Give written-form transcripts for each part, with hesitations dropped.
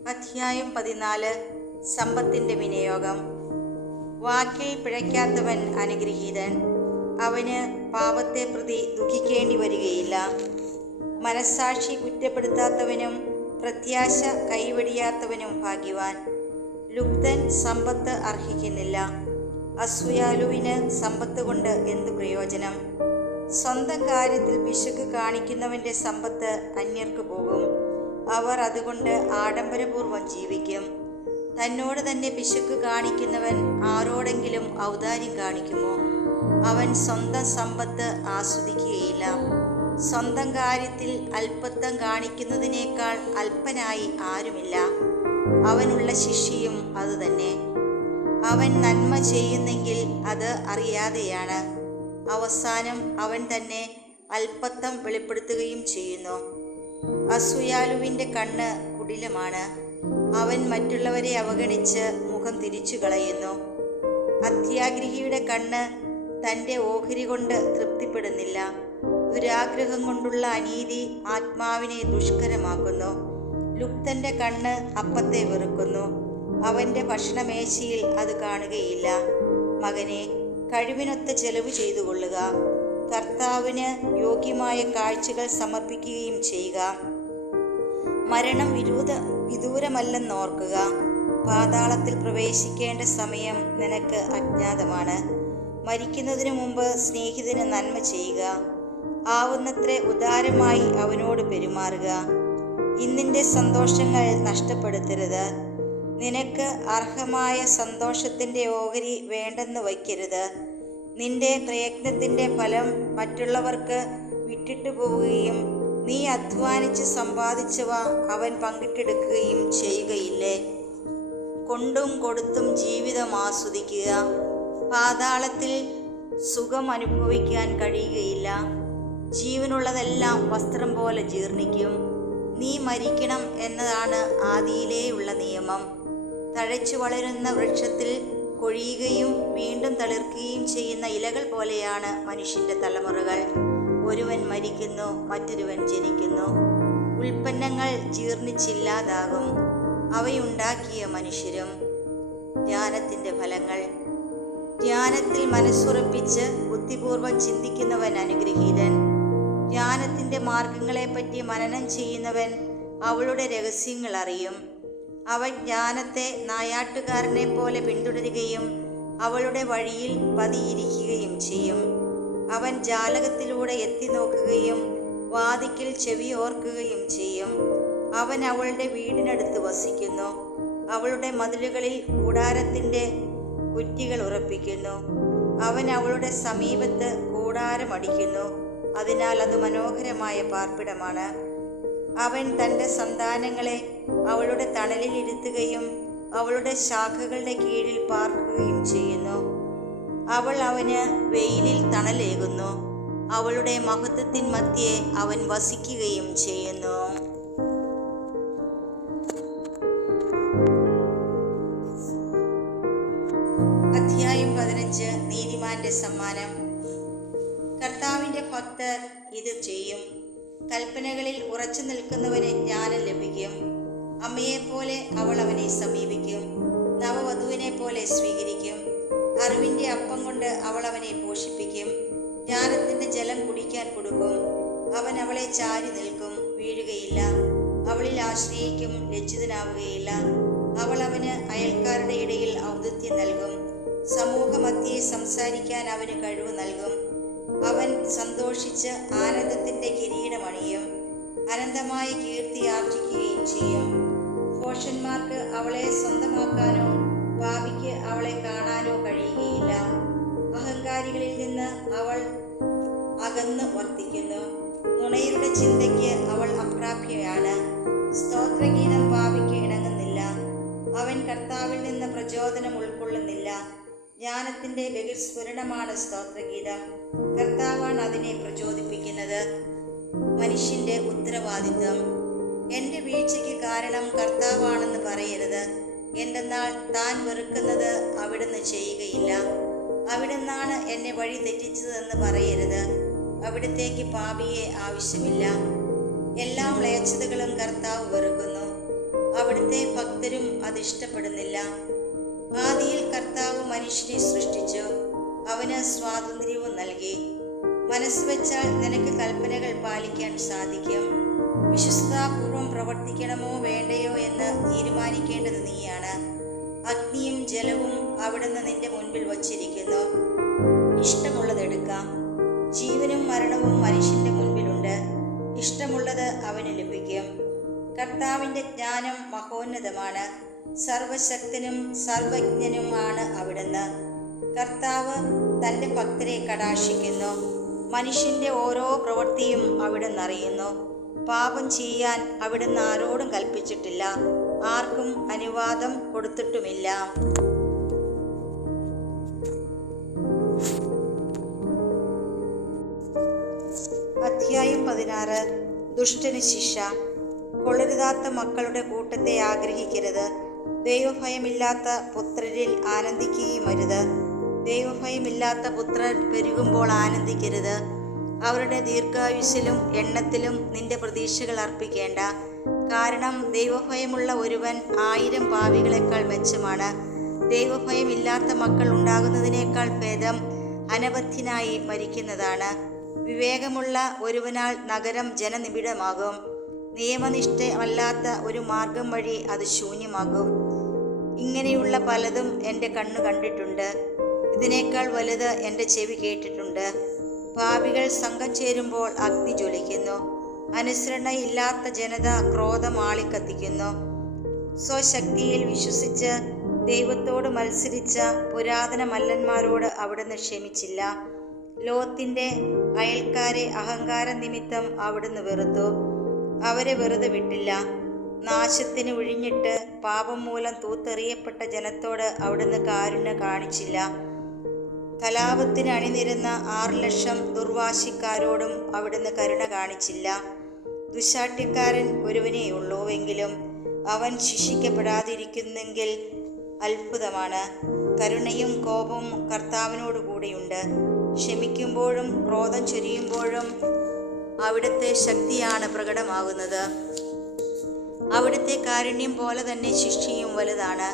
അധ്യായം 14. സമ്പത്തിന്റെ വിനിയോഗം. വാക്കിൽ പിഴയ്ക്കാത്തവൻ അനുഗ്രഹീതൻ, അവന് പാപത്തെ പ്രതി ദുഃഖിക്കേണ്ടി വരികയില്ല. മനസ്സാക്ഷി കുറ്റപ്പെടുത്താത്തവനും പ്രത്യാശ കൈവെടിയാത്തവനും ഭാഗ്യവാൻ. ലുബ്ധൻ സമ്പത്ത് അർഹിക്കുന്നില്ല, അസൂയാലുവിന് സമ്പത്ത് കൊണ്ട് എന്തു പ്രയോജനം? സ്വന്തം കാര്യത്തിൽ പിശുക്ക് കാണിക്കുന്നവൻ്റെ സമ്പത്ത് അന്യർക്ക് പോകും, അവർ അതുകൊണ്ട് ആഡംബരപൂർവ്വം ജീവിക്കും. തന്നോട് തന്നെ പിശുക്ക് കാണിക്കുന്നവൻ ആരോടെങ്കിലും ഔദാര്യം കാണിക്കുമോ? അവൻ സ്വന്തം സമ്പത്ത് ആസ്വദിക്കുകയില്ല. സ്വന്തം കാര്യത്തിൽ അല്പത്വം കാണിക്കുന്നതിനേക്കാൾ അല്പനായി ആരുമില്ല. അവനുള്ള ശിക്ഷയും അതുതന്നെ. അവൻ നന്മ ചെയ്യുന്നെങ്കിൽ അത് അറിയാതെയാണ്. അവസാനം അവൻ തന്നെ അല്പത്വം വെളിപ്പെടുത്തുകയും ചെയ്യുന്നു. അസൂയാലുവിൻ്റെ കണ്ണ് കുടിലമാണ്, അവൻ മറ്റുള്ളവരെ അവഗണിച്ച് മുഖം തിരിച്ചു കളയുന്നു. അത്യാഗ്രഹിയുടെ കണ്ണ് തൻ്റെ ഓഹരി കൊണ്ട് തൃപ്തിപ്പെടുന്നില്ല. ദുരാഗ്രഹം കൊണ്ടുള്ള അനീതി ആത്മാവിനെ ദുഷ്കരമാക്കുന്നു. ലുബ്ധൻ്റെ കണ്ണ് അപ്പത്തെ വെറുക്കുന്നു, അവൻ്റെ ഭക്ഷണമേശയിൽ അത് കാണുകയില്ല. മകനെ, കഴിവിനൊത്ത ചെലവ് ചെയ്തു കൊള്ളുക, കർത്താവിന് യോഗ്യമായ കാഴ്ചകൾ സമർപ്പിക്കുകയും ചെയ്യുക. മരണം വിദൂരമല്ലെന്നോർക്കുക. പാതാളത്തിൽ പ്രവേശിക്കേണ്ട സമയം നിനക്ക് അജ്ഞാതമാണ്. മരിക്കുന്നതിനു മുമ്പ് സ്നേഹിതന് നന്മ ചെയ്യുക, ആവുന്നത്ര ഉദാരമായി അവനോട് പെരുമാറുക. ഇന്നിൻ്റെ സന്തോഷങ്ങൾ നഷ്ടപ്പെടുത്തരുത്. നിനക്ക് അർഹമായ സന്തോഷത്തിൻ്റെ ഓഹരി വേണ്ടെന്ന് വയ്ക്കരുത്. നിന്റെ പ്രയത്നത്തിൻ്റെ ഫലം മറ്റുള്ളവർക്ക് വിട്ടിട്ടു പോവുകയും നീ അധ്വാനിച്ച് സമ്പാദിച്ചവ അവൻ പങ്കിട്ടെടുക്കുകയും ചെയ്യുകയില്ലേ? കൊണ്ടും കൊടുത്തും ജീവിതം ആസ്വദിക്കുക. പാതാളത്തിൽ സുഖം അനുഭവിക്കാൻ കഴിയുകയില്ല. ജീവനുള്ളതെല്ലാം വസ്ത്രം പോലെ ജീർണിക്കും. നീ മരിക്കണം എന്നതാണ് ആദിയിലേയുള്ള നിയമം. തഴച്ചു വളരുന്ന വൃക്ഷത്തിൽ കൊഴിയുകയും വീണ്ടും തളിർക്കുകയും ചെയ്യുന്ന ഇലകൾ പോലെയാണ് മനുഷ്യൻ്റെ തലമുറകൾ. ഒരുവൻ മരിക്കുന്നു, മറ്റൊരുവൻ ജനിക്കുന്നു. ഉൽപ്പന്നങ്ങൾ ജീർണിച്ചില്ലാതാകും, അവയുണ്ടാക്കിയ മനുഷ്യരും. ജ്ഞാനത്തിൻ്റെ ഫലങ്ങൾ. ജ്ഞാനത്തിൽ മനസ്സുറപ്പിച്ച് ബുദ്ധിപൂർവ്വം ചിന്തിക്കുന്നവൻ അനുഗ്രഹീതൻ. ജ്ഞാനത്തിൻ്റെ മാർഗങ്ങളെപ്പറ്റി മനനം ചെയ്യുന്നവൻ അവളുടെ രഹസ്യങ്ങൾ അറിയും. അവൻ ജ്ഞാനത്തെ നായാട്ടുകാരനെ പോലെ പിന്തുടരുകയും അവളുടെ വഴിയിൽ പതിയിരിക്കുകയും ചെയ്യും. അവൻ ജാലകത്തിലൂടെ എത്തി നോക്കുകയും വാതിക്കൽ ചെവി ഓർക്കുകയും ചെയ്യും. അവൻ അവളുടെ വീടിനടുത്ത് വസിക്കുന്നു, അവളുടെ മതിലുകളിൽ കൂടാരത്തിൻ്റെ കുറ്റികൾ ഉറപ്പിക്കുന്നു. അവൻ അവളുടെ സമീപത്ത് കൂടാരമടിക്കുന്നു, അതിനാൽ അത് മനോഹരമായ പാർപ്പിടമാണ്. അവൻ തൻ്റെ സന്താനങ്ങളെ അവളുടെ തണലിൽ ഇരുത്തുകയും അവളുടെ ശാഖകളുടെ കീഴിൽ പാർക്കുകയും ചെയ്യുന്നു. അവൾ അവന് വെയിലിൽ തണലേകുന്നു, അവളുടെ മഹത്വത്തിൻ മധ്യേ അവൻ വസിക്കുകയും ചെയ്യുന്നു. അധ്യായം 15. നീതിമാന്റെ സമ്മാനം. കർത്താവിൻ്റെ ഭക്തർ ഇത് ചെയ്യും. കൽപ്പനകളിൽ ഉറച്ചു നിൽക്കുന്നവന് ജ്ഞാനം ലഭിക്കും. അമ്മയെപ്പോലെ അവൾ അവനെ സമീപിക്കും, നവവധുവിനെ പോലെ സ്വീകരിക്കും. അറിവിൻ്റെ അപ്പം കൊണ്ട് അവൾ അവനെ പോഷിപ്പിക്കും, ജ്ഞാനത്തിൻ്റെ ജലം കുടിക്കാൻ കൊടുക്കും. അവൻ അവളെ ചാരി നിൽക്കും, വീഴുകയില്ല. അവളിൽ ആശ്രയിക്കും, ലജ്ജിതനാവുകയില്ല. അവൾ അവന് അയൽക്കാരുടെ ഇടയിൽ ഔന്നത്യം നൽകും, സമൂഹമധ്യേ സംസാരിക്കാൻ അവന് കഴിവ് നൽകും. അവൻ സന്തോഷിച്ച് ആനന്ദത്തിൻ്റെ കിരീടമണിയും, അനന്തമായ കീർത്തി ആർജിക്കുകയും ചെയ്യും. ഭോഷന്മാർക്ക് അവളെ സ്വന്തമാക്കാനോ പാപിക്ക് അവളെ കാണാനോ കഴിയുകയില്ല. അഹങ്കാരികളിൽ നിന്ന് അവൾ അകന്ന് വർത്തിക്കുന്നു, നുണയരുടെ ചിന്തയ്ക്ക് അവൾ അപ്രാപ്യയാണ്. സ്തോത്രഗീതം പാപിക്ക് ഇണങ്ങുന്നില്ല, അവൻ കർത്താവിൽ നിന്ന് പ്രചോദനം ഉൾക്കൊള്ളുന്നില്ല. ജ്ഞാനത്തിൻ്റെ ബഹിർസ്ഫുരണമാണ് സ്തോത്രഗീതം, കർത്താവാണ് അതിനെ പ്രചോദിപ്പിക്കുന്നത്. മനുഷ്യൻ്റെ ഉത്തരവാദിത്വം. എൻ്റെ വീഴ്ചയ്ക്ക് കാരണം കർത്താവാണെന്ന് പറയരുത്, എന്തെന്നാൽ താൻ വെറുക്കുന്നത് അവിടുന്ന് ചെയ്യുകയില്ല. അവിടുന്നാണ് എന്നെ വഴി തെറ്റിച്ചതെന്ന് പറയരുത്, അവിടുത്തേക്ക് പാപിയെ ആവശ്യമില്ല. എല്ലാ മ്ലേച്ഛതകളും കർത്താവ് വെറുക്കുന്നു, അവിടുത്തെ ഭക്തരും അതിഷ്ടപ്പെടുന്നില്ല. ആദിയിൽ കർത്താവ് മനുഷ്യനെ സൃഷ്ടിച്ചു, അവന് സ്വാതന്ത്ര്യവും നൽകി. മനസ്സ് വെച്ചാൽ നിനക്ക് കൽപ്പനകൾ പാലിക്കാൻ സാധിക്കും. വിശ്വസ്താപൂർവം പ്രവർത്തിക്കണമോ വേണ്ടയോ എന്ന് തീരുമാനിക്കേണ്ടത് നീയാണ്. അഗ്നിയും ജലവും അവിടുന്ന് നിന്റെ മുൻപിൽ വച്ചിരിക്കുന്നു. ഇഷ്ടമുള്ളതെടുക്കാം. ജീവനും മരണവും മനുഷ്യന്റെ മുൻപിലുണ്ട്. ഇഷ്ടമുള്ളത് അവന് ലഭിക്കും. കർത്താവിൻ്റെ ജ്ഞാനം മഹോന്നതമാണ്. സർവശക്തനും സർവജ്ഞനുമാണ് അവിടുന്ന്. കർത്താവ് തൻ്റെ ഭക്തരെ കടാക്ഷിക്കുന്നു. മനുഷ്യൻ്റെ ഓരോ പ്രവൃത്തിയും അവിടുന്ന് അറിയുന്നു. പാപം ചെയ്യാൻ അവിടുന്ന് ആരോടും കൽപ്പിച്ചിട്ടില്ല, ആർക്കും അനുവാദം കൊടുത്തിട്ടുമില്ല. അധ്യായം 16. ദുഷ്ടന് ശിക്ഷ. കൊള്ളരുതാത്ത മക്കളുടെ കൂട്ടത്തെ ആഗ്രഹിക്കരുത്. ദൈവഭയമില്ലാത്ത പുത്രരിൽ ആനന്ദിക്കുകയും അരുത്. ദൈവഭയമില്ലാത്ത പുത്രർ പെരുകുമ്പോൾ ആനന്ദിക്കരുത്. അവരുടെ ദീർഘായുസ്സിലും എണ്ണത്തിലും നിന്റെ പ്രതീക്ഷകൾ അർപ്പിക്കേണ്ട. കാരണം ദൈവഭയമുള്ള ഒരുവൻ 1000 പാപികളെക്കാൾ മെച്ചമാണ്. ദൈവഭയമില്ലാത്ത മക്കൾ ഉണ്ടാകുന്നതിനേക്കാൾ ഭേദം അനബദ്ധ്യനായി മരിക്കുന്നതാണ്. വിവേകമുള്ള ഒരുവനാൽ നഗരം ജനനിബിഡമാകും. നിയമനിഷ്ഠമല്ലാത്ത ഒരു മാർഗം വഴി അത് ശൂന്യമാകും. ഇങ്ങനെയുള്ള പലതും എൻ്റെ കണ്ണു കണ്ടിട്ടുണ്ട്. ഇതിനേക്കാൾ വലുത് എൻ്റെ ചെവി കേട്ടിട്ടുണ്ട്. പാപികൾ സംഘം ചേരുമ്പോൾ അഗ്നി ജ്വലിക്കുന്നു. അനുസരണയില്ലാത്ത ജനത ക്രോധം ആളിക്കത്തിക്കുന്നു. സ്വശക്തിയിൽ വിശ്വസിച്ച് ദൈവത്തോട് മത്സരിച്ച പുരാതന മല്ലന്മാരോട് അവിടുന്ന് ക്ഷമിച്ചില്ല. ലോത്തിൻ്റെ അയൽക്കാരെ അഹങ്കാര നിമിത്തം അവിടുന്ന് വെറുത്തു. അവരെ വെറുതെ വിട്ടില്ല. നാശത്തിന് ഒഴിഞ്ഞിട്ട് പാപം മൂലം തൂത്തെറിയപ്പെട്ട ജനത്തോട് അവിടുന്ന് കാരുണ്യം കാണിച്ചില്ല. കലാപത്തിന് അണിനിരുന്ന 6 ലക്ഷം ദുർവാശിക്കാരോടും അവിടുന്ന് കരുണ കാണിച്ചില്ല. ദുശാഠ്യക്കാരൻ ഒരുവനേയുള്ളൂവെങ്കിലും അവൻ ശിക്ഷിക്കപ്പെടാതിരിക്കുന്നെങ്കിൽ അത്ഭുതമാണ്. കരുണയും കോപവും കർത്താവിനോട് കൂടെയുണ്ട്. ക്ഷമിക്കുമ്പോഴും ക്രോധം ചൊരിയുമ്പോഴും അവിടുത്തെ ശക്തിയാണ് പ്രകടമാകുന്നത്. അവിടുത്തെ കാരുണ്യം പോലെ തന്നെ ശിക്ഷയും വലുതാണ്.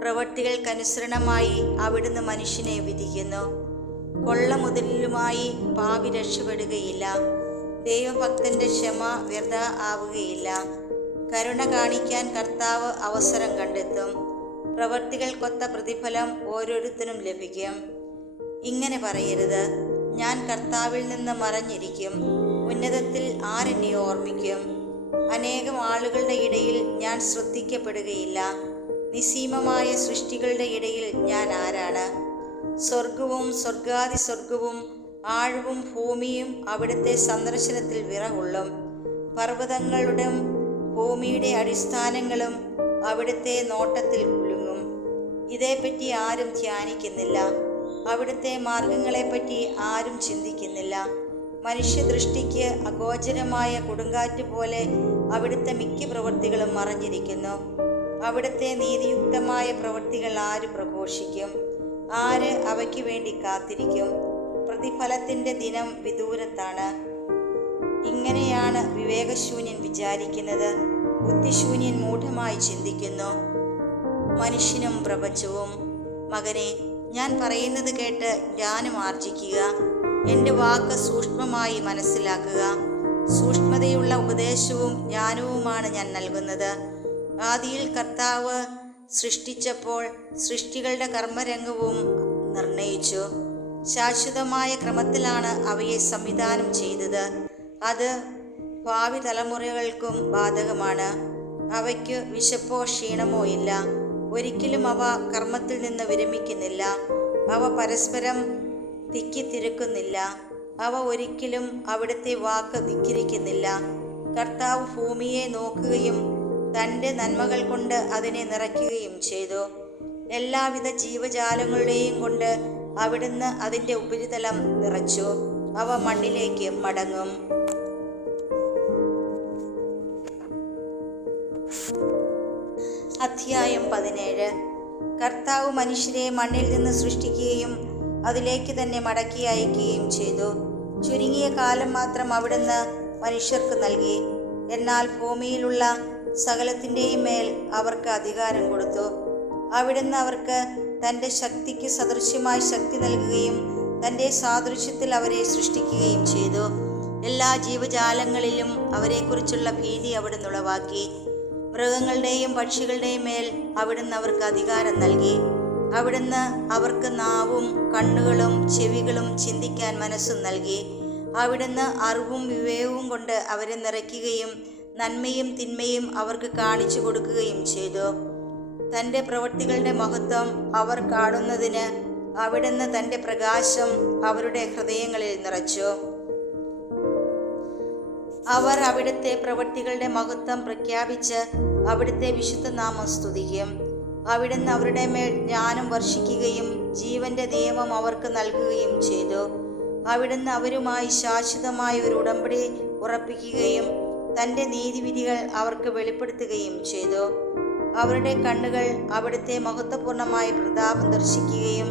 പ്രവൃത്തികൾക്കനുസരണമായി അവിടുന്ന് മനുഷ്യനെ വിധിക്കുന്നു. കൊള്ള മുതലുമായി പാപി രക്ഷപ്പെടുകയില്ല. ദൈവഭക്തന്റെ ക്ഷമ വ്യർത്ഥ ആവുകയില്ല. കരുണ കാണിക്കാൻ കർത്താവ് അവസരം കണ്ടെത്തും. പ്രവൃത്തികൾക്കൊത്ത പ്രതിഫലം ഓരോരുത്തരും ലഭിക്കും. ഇങ്ങനെ പറയരുത്, ഞാൻ കർത്താവിൽ നിന്ന് മറഞ്ഞിരിക്കും. ഉന്നതത്തിൽ ആരെന്നെ ഓർമ്മിക്കും? അനേകം ആളുകളുടെ ഇടയിൽ ഞാൻ ശ്രദ്ധിക്കപ്പെടുകയില്ല. നിസീമമായ സൃഷ്ടികളുടെ ഇടയിൽ ഞാൻ ആരാണ്? സ്വർഗവും സ്വർഗാതി സ്വർഗവും ആഴവും ഭൂമിയും അവിടുത്തെ സന്ദർശനത്തിൽ വിറകൊള്ളും. പർവ്വതങ്ങളുടെ ഭൂമിയുടെ അടിസ്ഥാനങ്ങളും അവിടുത്തെ നോട്ടത്തിൽ കുലുങ്ങും. ഇതേപ്പറ്റി ആരും ധ്യാനിക്കുന്നില്ല. അവിടുത്തെ മാർഗങ്ങളെപ്പറ്റി ആരും ചിന്തിക്കുന്നില്ല. മനുഷ്യദൃഷ്ടിക്ക് അഗോചരമായ കൊടുങ്കാറ്റ് പോലെ അവിടുത്തെ മിക്ക പ്രവൃത്തികളും മറഞ്ഞിരിക്കുന്നു. അവിടുത്തെ നീതിയുക്തമായ പ്രവൃത്തികൾ ആര് പ്രഘോഷിക്കും? ആര് അവയ്ക്ക് വേണ്ടി കാത്തിരിക്കും? പ്രതിഫലത്തിൻ്റെ ദിനം വിദൂരത്താണ്. ഇങ്ങനെയാണ് വിവേകശൂന്യൻ വിചാരിക്കുന്നത്. ബുദ്ധിശൂന്യൻ മൂഢമായി ചിന്തിക്കുന്നു. മനുഷ്യനും പ്രപഞ്ചവും. മകനെ, ഞാൻ പറയുന്നത് കേട്ട് ജ്ഞാനം ആർജിക്കുക. എൻ്റെ വാക്ക് സൂക്ഷ്മമായി മനസ്സിലാക്കുക. സൂക്ഷ്മതയുള്ള ഉപദേശവും ജ്ഞാനവുമാണ് ഞാൻ നൽകുന്നത്. ആദിയിൽ കർത്താവ് സൃഷ്ടിച്ചപ്പോൾ സൃഷ്ടികളുടെ കർമ്മരംഗവും നിർണയിച്ചു. ശാശ്വതമായ ക്രമത്തിലാണ് അവയെ സംവിധാനം ചെയ്തത്. അത് ഭാവി തലമുറകൾക്കും ബാധകമാണ്. അവയ്ക്ക് വിശപ്പോ ക്ഷീണമോ ഇല്ല. ഒരിക്കലും അവ കർമ്മത്തിൽ നിന്ന് വിരമിക്കുന്നില്ല. അവ പരസ്പരം തിക്കിത്തിരക്കുന്നില്ല. അവ ഒരിക്കലും അവിടുത്തെ വാക്ക് ധിക്കരിക്കുന്നില്ല. കർത്താവ് ഭൂമിയെ നോക്കുകയും തൻ്റെ നന്മകൾ കൊണ്ട് അതിനെ നിറയ്ക്കുകയും ചെയ്തു. എല്ലാവിധ ജീവജാലങ്ങളുടെയും കൊണ്ട് അവിടുന്ന് അതിൻ്റെ ഉപരിതലം നിറച്ചു. അവ മണ്ണിലേക്ക് മടങ്ങും. അധ്യായം 17. കർത്താവ് മനുഷ്യരെ മണ്ണിൽ നിന്ന് സൃഷ്ടിക്കുകയും അതിലേക്ക് തന്നെ മടക്കി അയക്കുകയും ചെയ്തു. ചുരുങ്ങിയ കാലം മാത്രം അവിടുന്ന് മനുഷ്യർക്ക് നൽകി. എന്നാൽ ഭൂമിയിലുള്ള സകലത്തിൻ്റെയും മേൽ അവർക്ക് അധികാരം കൊടുത്തു. അവിടുന്ന് അവർക്ക് തൻ്റെ ശക്തിക്ക് സദൃശ്യമായി ശക്തി നൽകുകയും തൻ്റെ സാദൃശ്യത്തിൽ അവരെ സൃഷ്ടിക്കുകയും ചെയ്തു. എല്ലാ ജീവജാലങ്ങളിലും അവരെക്കുറിച്ചുള്ള ഭീതി അവിടുന്ന് ഉളവാക്കി. മൃഗങ്ങളുടെയും പക്ഷികളുടെയും മേൽ അവിടുന്ന് അവർക്ക് അധികാരം നൽകി. അവിടുന്ന് അവർക്ക് നാവും കണ്ണുകളും ചെവികളും ചിന്തിക്കാൻ മനസ്സും നൽകി. അവിടുന്ന് അറിവും വിവേകവും കൊണ്ട് അവരെ നിറയ്ക്കുകയും നന്മയും തിന്മയും അവർക്ക് കാണിച്ചു കൊടുക്കുകയും ചെയ്തു. തൻ്റെ പ്രവൃത്തികളുടെ മഹത്വം അവർ കാണുന്നതിന് അവിടുന്ന് തൻ്റെ പ്രകാശം അവരുടെ ഹൃദയങ്ങളിൽ നിറച്ചു. അവർ അവിടുത്തെ പ്രവൃത്തികളുടെ മഹത്വം പ്രഖ്യാപിച്ച് അവിടുത്തെ വിശുദ്ധ നാമം സ്തുതിക്കും. അവിടുന്ന് അവരുടെ മേൽ ജ്ഞാനം വർഷിക്കുകയും ജീവന്റെ നിയമം അവർക്ക് നൽകുകയും ചെയ്തു. അവിടുന്ന് അവരുമായി ശാശ്വതമായ ഒരു ഉടമ്പടി ഉറപ്പിക്കുകയും തൻ്റെ നീതിവിധികൾ അവർക്ക് വെളിപ്പെടുത്തുകയും ചെയ്തു. അവരുടെ കണ്ണുകൾ അവിടുത്തെ മഹത്വപൂർണമായ പ്രതാപം ദർശിക്കുകയും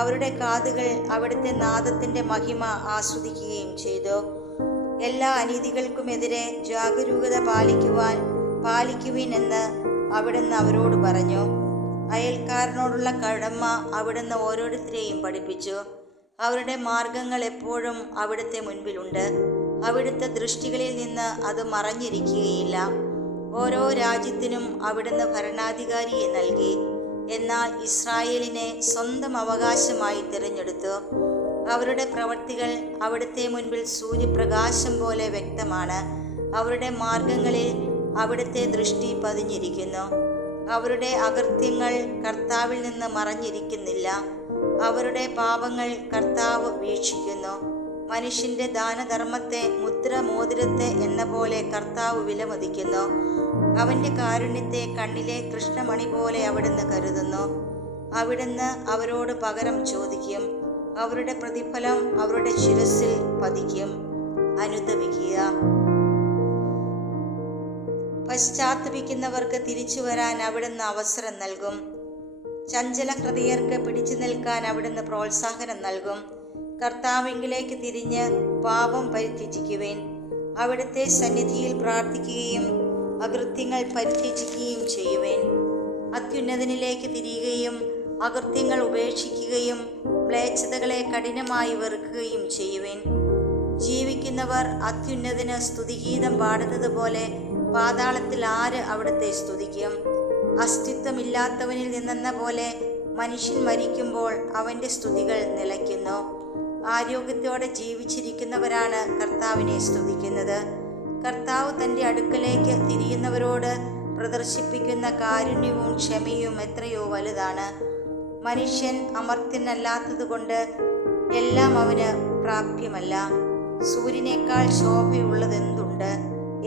അവരുടെ കാതുകൾ അവിടുത്തെ നാദത്തിൻ്റെ മഹിമ ആസ്വദിക്കുകയും ചെയ്തു. എല്ലാ അനീതികൾക്കുമെതിരെ ജാഗരൂകത പാലിക്കുവിൻ എന്ന് അവിടുന്ന് അവരോട് പറഞ്ഞു. അയൽക്കാരനോടുള്ള കടമ അവിടുന്ന് ഓരോരുത്തരെയും പഠിപ്പിച്ചു. അവരുടെ മാർഗങ്ങൾ എപ്പോഴും അവിടുത്തെ മുൻപിലുണ്ട്. അവിടുത്തെ ദൃഷ്ടികളിൽ നിന്ന് അത് മറഞ്ഞിരിക്കുകയില്ല. ഓരോ രാജ്യത്തിനും അവിടുന്ന് ഭരണാധികാരിയെ നൽകി. എന്നാൽ ഇസ്രായേലിനെ സ്വന്തം അവകാശമായി തിരഞ്ഞെടുത്തു. അവരുടെ പ്രവൃത്തികൾ അവിടുത്തെ മുൻപിൽ സൂര്യപ്രകാശം പോലെ വ്യക്തമാണ്. അവരുടെ മാർഗങ്ങളിൽ അവിടുത്തെ ദൃഷ്ടി പതിഞ്ഞിരിക്കുന്നു. അവരുടെ അകൃത്യങ്ങൾ കർത്താവിൽ നിന്ന് മറഞ്ഞിരിക്കുന്നില്ല. അവരുടെ പാപങ്ങൾ കർത്താവ് വീക്ഷിക്കുന്നു. മനുഷ്യന്റെ ദാനധർമ്മത്തെ മോതിരത്തെ എന്ന പോലെ കർത്താവ് വിലമതിക്കുന്നു. അവൻ്റെ കാരുണ്യത്തെ കണ്ണിലെ കൃഷ്ണമണി പോലെ അവിടുന്ന് കരുതുന്നു. അവിടുന്ന് അവരോട് പകരം ചോദിക്കും. അവരുടെ പ്രതിഫലം അവരുടെ ശിരസിൽ പതിക്കും. അനുതപിക്കുക. പശ്ചാത്തപിക്കുന്നവർക്ക് തിരിച്ചു വരാൻ അവിടുന്ന് അവസരം നൽകും. ചഞ്ചല ഹൃദയർക്ക് പിടിച്ചു നിൽക്കാൻ അവിടുന്ന് പ്രോത്സാഹനം നൽകും. കർത്താവിങ്കിലേക്ക് തിരിഞ്ഞ് പാപം പരിത്യജിക്കുവേൻ. അവിടുത്തെ സന്നിധിയിൽ പ്രാർത്ഥിക്കുകയും അകൃത്യങ്ങൾ പരിത്യജിക്കുകയും ചെയ്യുവേൻ. അത്യുന്നതനിലേക്ക് തിരിയുകയും അകൃത്യങ്ങൾ ഉപേക്ഷിക്കുകയും മ്ലേച്ഛതകളെ കഠിനമായി വെറുക്കുകയും ചെയ്യുവേൻ. ജീവിക്കുന്നവർ അത്യുന്നതന് സ്തുതിഗീതം പാടുന്നത് പോലെ പാതാളത്തിൽ ആര് അവിടുത്തെ സ്തുതിക്കും? അസ്തിത്വമില്ലാത്തവനിൽ നിന്നെന്ന പോലെ മനുഷ്യൻ മരിക്കുമ്പോൾ അവൻ്റെ സ്തുതികൾ നിലയ്ക്കുന്നു. ആരോഗ്യത്തോടെ ജീവിച്ചിരിക്കുന്നവരാണ് കർത്താവിനെ സ്തുതിക്കുന്നത്. കർത്താവ് തൻ്റെ അടുക്കലേക്ക് തിരിയുന്നവരോട് പ്രദർശിപ്പിക്കുന്ന കാരുണ്യവും ക്ഷമയും എത്രയോ വലുതാണ്. മനുഷ്യൻ അമർത്യനല്ലാത്തതുകൊണ്ട് എല്ലാം അവന് പ്രാപ്യമല്ല. സൂര്യനേക്കാൾ ശോഭയുള്ളതെന്തുണ്ട്?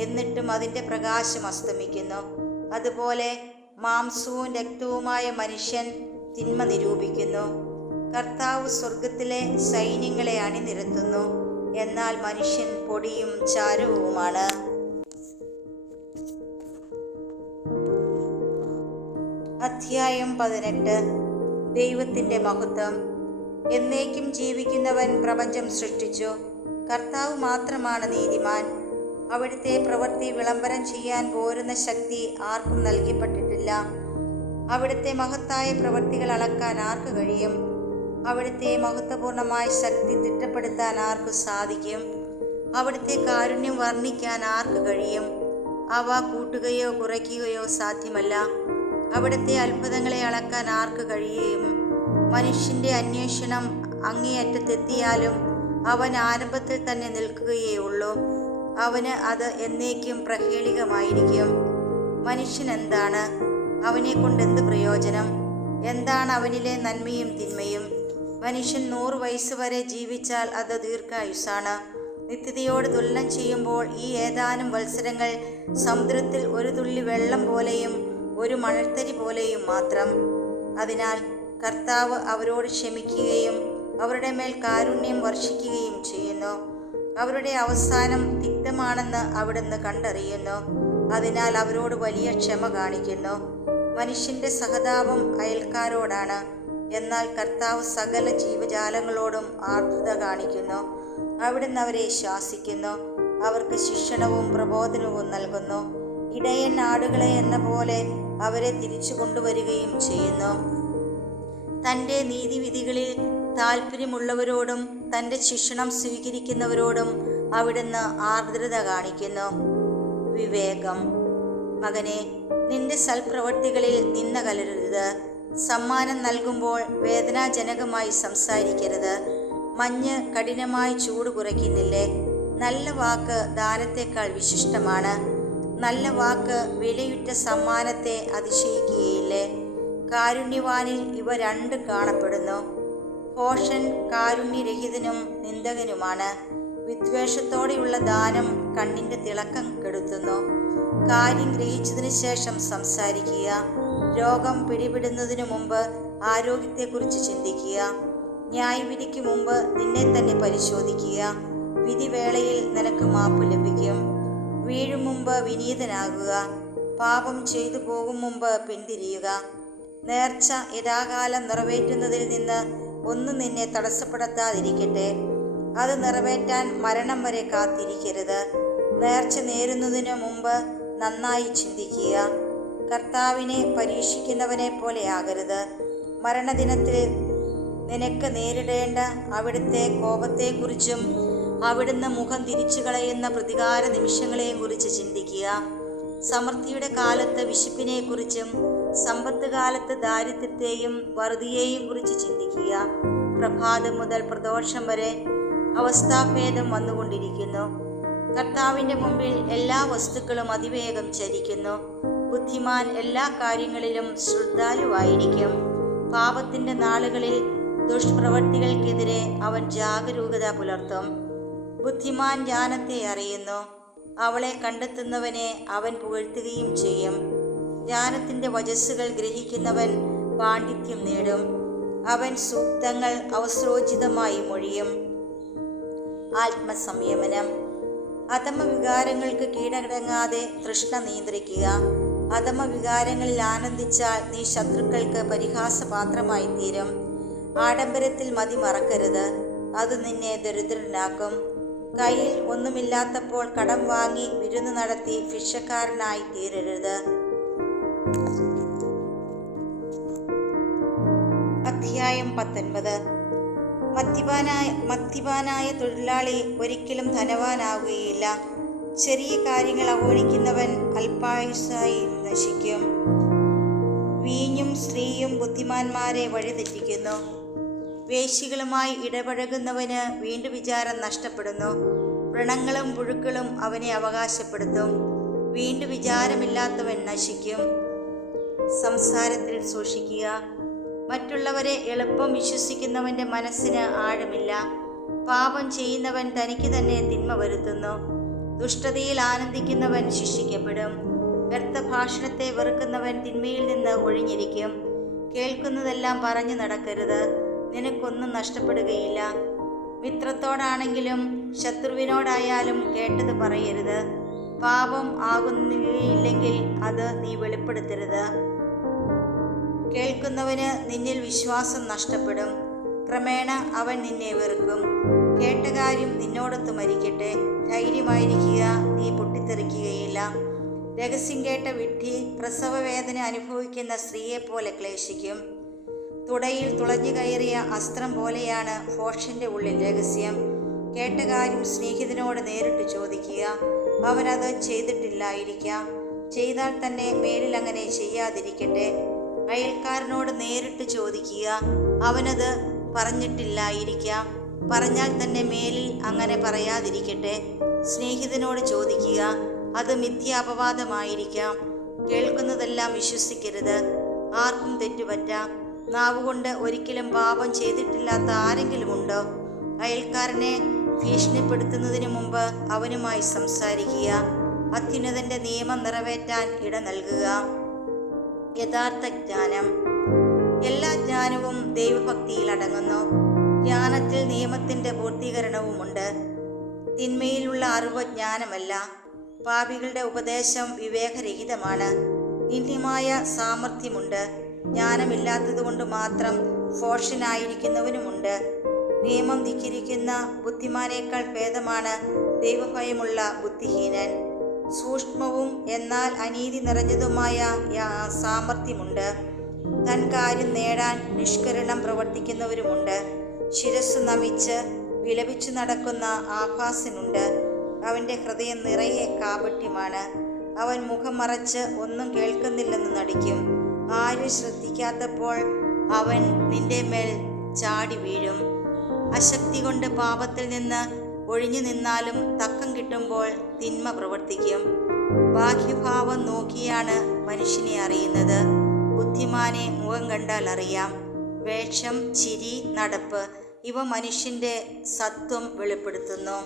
എന്നിട്ടും അതിൻ്റെ പ്രകാശം അസ്തമിക്കുന്നു. അതുപോലെ മാംസവും രക്തവുമായ മനുഷ്യൻ തിന്മ നിരൂപിക്കുന്നു. കർത്താവ് സ്വർഗത്തിലെ സൈന്യങ്ങളെ അണിനിരത്തുന്നു. എന്നാൽ മനുഷ്യൻ പൊടിയും ചാരവുമാണ്. അധ്യായം 18. ദൈവത്തിൻ്റെ മഹത്വം. എന്നേക്കും ജീവിക്കുന്നവൻ പ്രപഞ്ചം സൃഷ്ടിച്ചു. കർത്താവ് മാത്രമാണ് നീതിമാൻ. അവിടുത്തെ പ്രവൃത്തി വിളംബരം ചെയ്യാൻ പോരുന്ന ശക്തി ആർക്കും നൽകപ്പെട്ടിട്ടില്ല. അവിടുത്തെ മഹത്തായ പ്രവൃത്തികൾ അളക്കാൻ ആർക്ക് കഴിയും? അവിടുത്തെ മഹത്വപൂർണമായ ശക്തി തിട്ടപ്പെടുത്താൻ ആർക്ക് സാധിക്കും? അവിടുത്തെ കാരുണ്യം വർണ്ണിക്കാൻ ആർക്ക് കഴിയും? അവ കൂട്ടുകയോ കുറയ്ക്കുകയോ സാധ്യമല്ല. അവിടുത്തെ അത്ഭുതങ്ങളെ അളക്കാൻ ആർക്ക് കഴിയും? മനുഷ്യൻ്റെ അന്വേഷണം അങ്ങേയറ്റത്തെത്തിയാലും അവൻ ആരംഭത്തിൽ തന്നെ നിൽക്കുകയേ ഉള്ളൂ. അവന് അത് എന്നേക്കും പ്രഹേളികമായിരിക്കും. മനുഷ്യൻ എന്താണ്? അവനെ കൊണ്ട് എന്ത് പ്രയോജനം? എന്താണ് അവനിലെ നന്മയും തിന്മയും? മനുഷ്യൻ 100 വയസ്സ് വരെ ജീവിച്ചാൽ അത് ദീർഘായുസ്സാണ്. നിത്യതയോട് തുലനം ചെയ്യുമ്പോൾ ഈ ഏതാനും വത്സരങ്ങൾ സമുദ്രത്തിൽ ഒരു തുള്ളി വെള്ളം പോലെയും ഒരു മണൽത്തരി പോലെയും മാത്രം. അതിനാൽ കർത്താവ് അവരോട് ക്ഷമിക്കുകയും അവരുടെ മേൽ കാരുണ്യം വർഷിക്കുകയും ചെയ്യുന്നു. അവരുടെ അവസാനം തിക്തമാണെന്ന് അവിടുന്ന് കണ്ടറിയുന്നു. അതിനാൽ അവരോട് വലിയ ക്ഷമ കാണിക്കുന്നു. മനുഷ്യൻ്റെ സഹതാപം അയൽക്കാരോടാണ്. എന്നാൽ കർത്താവ് സകല ജീവജാലങ്ങളോടും ആർദ്രത കാണിക്കുന്നു. അവിടുന്ന് അവരെ ശാസിക്കുന്നു. അവർക്ക് ശിക്ഷണവും പ്രബോധനവും നൽകുന്നു. ഇടയൻ ആടുകളെ എന്ന പോലെ അവരെ തിരിച്ചു കൊണ്ടുവരികയും ചെയ്യുന്നു. തൻ്റെ നീതിവിധികളിൽ താല്പര്യമുള്ളവരോടും തൻ്റെ ശിക്ഷണം സ്വീകരിക്കുന്നവരോടും അവിടുന്ന് ആർദ്രത കാണിക്കുന്നു. വിവേകം. മകനെ, നിന്റെ സൽപ്രവൃത്തികളിൽ നിന്ന കലരരുത്. സമ്മാനം നൽകുമ്പോൾ വേദനാജനകമായി സംസാരിക്കരുത്. മഞ്ഞ് കഠിനമായി ചൂട് കുറയ്ക്കുന്നില്ലേ? നല്ല വാക്ക് ദാനത്തേക്കാൾ വിശിഷ്ടമാണ്. നല്ല വാക്ക് വിലയുറ്റ സമ്മാനത്തെ അതിശയിക്കുകയില്ലേ? കാരുണ്യവാനിൽ ഇവ രണ്ട് കാണപ്പെടുന്നു. ഭോഷൻ കാരുണ്യരഹിതനും നിന്ദകനുമാണ്. വിദ്വേഷത്തോടെയുള്ള ദാനം കണ്ണിൻ്റെ തിളക്കം കെടുത്തുന്നു. കാര്യം ഗ്രഹിച്ചതിന് ശേഷം സംസാരിക്കുക. രോഗം പിടിപെടുന്നതിനു മുമ്പ് ആരോഗ്യത്തെക്കുറിച്ച് ചിന്തിക്കുക. ന്യായവിധിക്ക് മുമ്പ് നിന്നെ തന്നെ പരിശോധിക്കുക. വിധിവേളയിൽ നിനക്ക് മാപ്പ് ലഭിക്കും. വീഴും മുമ്പ് വിനീതനാകുക. പാപം ചെയ്തു പോകും മുമ്പ് പിന്തിരിയുക. നേർച്ച യഥാകാലം നിറവേറ്റുന്നതിൽ നിന്ന് ഒന്നും നിന്നെ തടസ്സപ്പെടുത്താതിരിക്കട്ടെ. അത് നിറവേറ്റാൻ മരണം വരെ കാത്തിരിക്കരുത്. നേർച്ച നേരുന്നതിനു മുമ്പ് നന്നായി ചിന്തിക്കുക. കർത്താവിനെ പരീക്ഷിക്കുന്നവനെ പോലെ ആകരുത്. മരണദിനത്തിൽ നിനക്ക് നേരിടേണ്ട അവിടുത്തെ കോപത്തെക്കുറിച്ചും അവിടുന്ന് മുഖം തിരിച്ചു കളയുന്ന പ്രതികാര നിമിഷങ്ങളെയും കുറിച്ച് ചിന്തിക്കുക. സമൃദ്ധിയുടെ കാലത്ത് വിശപ്പിനെക്കുറിച്ചും സമ്പത്ത് കാലത്ത് ദാരിദ്ര്യത്തെയും വറുതിയെയും കുറിച്ച് ചിന്തിക്കുക. പ്രഭാതം മുതൽ പ്രദോഷം വരെ അവസ്ഥാഭേദം വന്നുകൊണ്ടിരിക്കുന്നു. കർത്താവിൻ്റെ മുമ്പിൽ എല്ലാ വസ്തുക്കളും അതിവേഗം ചരിക്കുന്നു. ബുദ്ധിമാൻ എല്ലാ കാര്യങ്ങളിലും ശ്രദ്ധാലുവായിരിക്കും. പാപത്തിൻ്റെ നാളുകളിൽ ദുഷ്പ്രവൃത്തികൾക്കെതിരെ അവൻ ജാഗരൂകത പുലർത്തും. ബുദ്ധിമാൻ ജ്ഞാനത്തെ അറിയുന്നു. അവളെ കണ്ടെത്തുന്നവനെ അവൻ പുകഴ്ത്തുകയും ചെയ്യും. ജ്ഞാനത്തിൻ്റെ വചസ്സുകൾ ഗ്രഹിക്കുന്നവൻ പാണ്ഡിത്യം നേടും. അവൻ സൂക്തങ്ങൾ അവസരോചിതമായി മൊഴിയും. ആത്മസംയമനം. അധമവികാരങ്ങൾക്ക് കീഴടങ്ങാതെ തൃഷ്ണ നിയന്ത്രിക്കുക. അധമവികാരങ്ങളിൽ ആനന്ദിച്ചാൽ നീ ശത്രുക്കൾക്ക് പരിഹാസപാത്രമായി തീരും. ആഡംബരത്തിൽ മതി മറക്കരുത്. അത് നിന്നെ ദരിദ്രനാക്കും. കയ്യിൽ ഒന്നുമില്ലാത്തപ്പോൾ കടം വാങ്ങി വിരുന്ന് നടത്തി ഭിക്ഷക്കാരനായി തീരരുത്. അധ്യായം 19. മദ്യപാനായ തൊഴിലാളി ഒരിക്കലും ധനവാനാവുകയില്ല. ചെറിയ കാര്യങ്ങൾ അവഗണിക്കുന്നവൻ അല്പായുസ്സായി നശിക്കും. വീഞ്ഞും സ്ത്രീയും ബുദ്ധിമാന്മാരെ വഴിതെറ്റിക്കുന്നു. വേശ്യകളുമായി ഇടപഴകുന്നവന് വീണ്ടും വിചാരം നഷ്ടപ്പെടുന്നു. വ്രണങ്ങളും പുഴുക്കളും അവനെ അവകാശപ്പെടുത്തും. വീണ്ടും വിചാരമില്ലാത്തവൻ നശിക്കും. സംസാരത്തിൽ സൂക്ഷിക്കുക. മറ്റുള്ളവരെ എളുപ്പം വിശ്വസിക്കുന്നവൻ്റെ മനസ്സിന് ആഴമില്ല. പാപം ചെയ്യുന്നവൻ തനിക്ക് തന്നെ തിന്മ വരുത്തുന്നു. ദുഷ്ടതയിൽ ആനന്ദിക്കുന്നവൻ ശിക്ഷിക്കപ്പെടും. വ്യർത്ഥഭാഷണത്തെ വെറുക്കുന്നവൻ തിന്മയിൽ നിന്ന് ഒഴിഞ്ഞിരിക്കും. കേൾക്കുന്നതെല്ലാം പറഞ്ഞു നടക്കരുത്. നിനക്കൊന്നും നഷ്ടപ്പെടുകയില്ല. മിത്രത്തോടാണെങ്കിലും ശത്രുവിനോടായാലും കേട്ടത് പറയരുത്. പാപം ആകുന്നില്ലെങ്കിൽ അത് നീ വെളിപ്പെടുത്തരുത്. കേൾക്കുന്നവന് നിന്നിൽ വിശ്വാസം നഷ്ടപ്പെടും. ക്രമേണ അവൻ നിന്നെ വെറുക്കും. കേട്ട കാര്യം നിന്നോടൊത്ത് മരിക്കട്ടെ. ധൈര്യമായിരിക്കുക, നീ പൊട്ടിത്തെറിക്കുകയില്ല. രഹസ്യം കേട്ട വിഡ്ഢി പ്രസവവേദന അനുഭവിക്കുന്ന സ്ത്രീയെപ്പോലെ ക്ലേശിക്കും. തുടയിൽ തുളഞ്ഞു കയറിയ അസ്ത്രം പോലെയാണ് ഭോഷൻ്റെ ഉള്ളിൽ രഹസ്യം. കേട്ട കാര്യം സ്നേഹിതനോട് നേരിട്ട് ചോദിക്കുക. അവനത് ചെയ്തിട്ടില്ലായിരിക്കാം. ചെയ്താൽ തന്നെ മേലിൽ അങ്ങനെ ചെയ്യാതിരിക്കട്ടെ. അയൽക്കാരനോട് നേരിട്ട് ചോദിക്കുക. അവനത് പറഞ്ഞിട്ടില്ലായിരിക്കാം. പറഞ്ഞാൽ തന്നെ മേലിൽ അങ്ങനെ പറയാതിരിക്കട്ടെ. സ്നേഹിതനോട് ചോദിക്കുക. അത് മിഥ്യാപവാദമായിരിക്കാം. കേൾക്കുന്നതെല്ലാം വിശ്വസിക്കരുത്. ആർക്കും തെറ്റുപറ്റാം. നാവുകൊണ്ട് ഒരിക്കലും പാപം ചെയ്തിട്ടില്ലാത്ത ആരെങ്കിലും ഉണ്ടോ? അയൽക്കാരനെ ഭീഷണിപ്പെടുത്തുന്നതിന് മുമ്പ് അവനുമായി സംസാരിക്കുക. അത്യുന്നതൻ്റെ നിയമം നിറവേറ്റാൻ ഇട നൽകുക. യഥാർത്ഥ ജ്ഞാനം. എല്ലാ ജ്ഞാനവും ദൈവഭക്തിയിൽ അടങ്ങുന്നു. ജ്ഞാനത്തിൽ നിയമത്തിൻ്റെ പൂർത്തീകരണവുമുണ്ട്. തിന്മയിലുള്ള അറിവ് ജ്ഞാനമല്ല. പാപികളുടെ ഉപദേശം വിവേകരഹിതമാണ്. നിന്ദ്യമായ സാമർഥ്യമുണ്ട്. ജ്ഞാനമില്ലാത്തതുകൊണ്ട് മാത്രം ഭോഷനായിരിക്കുന്നവനുമുണ്ട്. നിയമം ധിക്കരിക്കുന്ന ബുദ്ധിമാനേക്കാൾ ഭേദമാണ് ദൈവഭയമുള്ള ബുദ്ധിഹീനൻ. സൂക്ഷ്മവും എന്നാൽ അനീതി നിറഞ്ഞതുമായ സാമർഥ്യമുണ്ട്. തൻ കാര്യം നേടാൻ നിഷ്കരുണം പ്രവർത്തിക്കുന്നവരുമുണ്ട്. ശിരസ്സു നമിച്ച് വിലപിച്ചു നടക്കുന്ന ആഭാസനുണ്ട്. അവൻ്റെ ഹൃദയം നിറയെ കാപട്യമാണ്. അവൻ മുഖം മറച്ച് ഒന്നും കേൾക്കുന്നില്ലെന്ന് നടിക്കും. ആരും ശ്രദ്ധിക്കാത്തപ്പോൾ അവൻ നിന്റെ മേൽ ചാടി വീഴും. അശക്തി കൊണ്ട് പാപത്തിൽ നിന്ന് ഒഴിഞ്ഞു നിന്നാലും തക്കം കിട്ടുമ്പോൾ തിന്മ പ്രവർത്തിക്കും. ബാഹ്യഭാവം നോക്കിയാണ് മനുഷ്യനെ അറിയുന്നത്. ബുദ്ധിമാനെ മുഖം കണ്ടാൽ അറിയാം. വേഷം, ചിരി, നടപ്പ് ഇവ മനുഷ്യൻ്റെ സത്വം വെളിപ്പെടുത്തുന്നു.